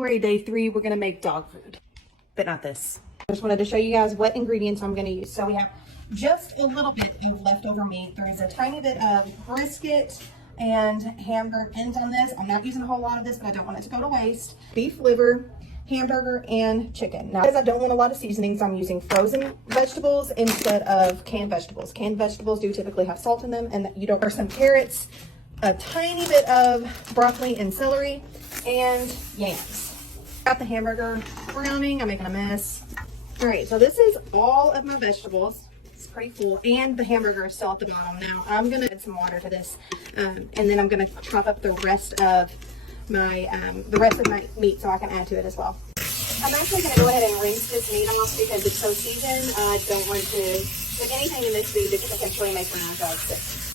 January, day 3, we're gonna make dog food, but not this. I just wanted to show you guys what ingredients I'm gonna use. So we have just a little bit of leftover meat. There is a tiny bit of brisket and hamburger ends on this. I'm not using a whole lot of this, but I don't want it to go to waste. Beef liver, hamburger, and chicken. Now, because I don't want a lot of seasonings, I'm using frozen vegetables instead of canned vegetables. Canned vegetables do typically have salt in them, and you don't. Or some carrots, a tiny bit of broccoli and celery, and yams. Got the hamburger browning. I'm making a mess. All right, so this is all of my vegetables. It's pretty full, and the hamburger is still at the bottom. Now I'm gonna add some water to this, and then I'm gonna chop up the rest of my meat so I can add to it as well. I'm actually gonna go ahead and rinse this meat off because it's so seasoned. I don't want to put anything in this food that could potentially make my dog sick.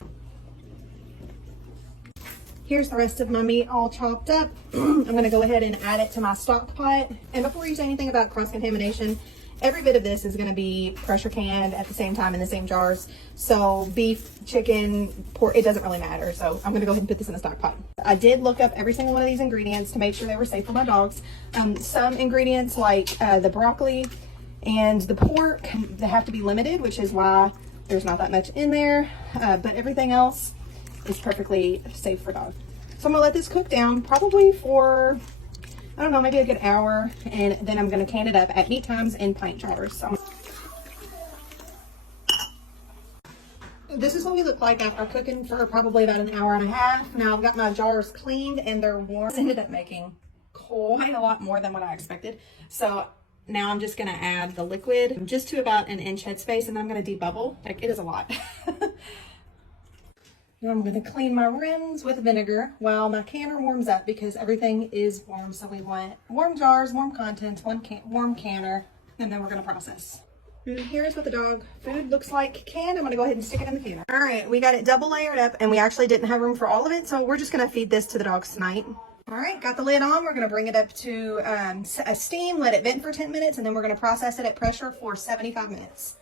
Here's the rest of my meat all chopped up. I'm gonna go ahead and add it to my stock pot. And before you say anything about cross-contamination, every bit of this is going to be pressure canned at the same time in the same jars. So beef, chicken, pork, it doesn't really matter. So I'm going to go ahead and put this in the stock pot. I did look up every single one of these ingredients to make sure they were safe for my dogs. Some ingredients like the broccoli and the pork, they have to be limited, which is why there's not that much in there. But everything else is perfectly safe for dogs. So I'm going to let this cook down probably for, I don't know, maybe a good hour, and then I'm going to can it up at meat times in pint jars. So this is what we look like after cooking for probably about an hour and a half. Now I've got my jars cleaned and they're warm. This ended up making quite a lot more than what I expected. So now I'm just going to add the liquid just to about an inch headspace, and I'm going to debubble. Like, it is a lot. Now I'm going to clean my rims with vinegar while my canner warms up because everything is warm. So we want warm jars, warm contents, warm canner, and then we're going to process. And here's what the dog food looks like canned. I'm going to go ahead and stick it in the canner. All right, we got it double layered up, and we actually didn't have room for all of it, so we're just going to feed this to the dogs tonight. All right, got the lid on. We're going to bring it up to a steam, let it vent for 10 minutes, and then we're going to process it at pressure for 75 minutes.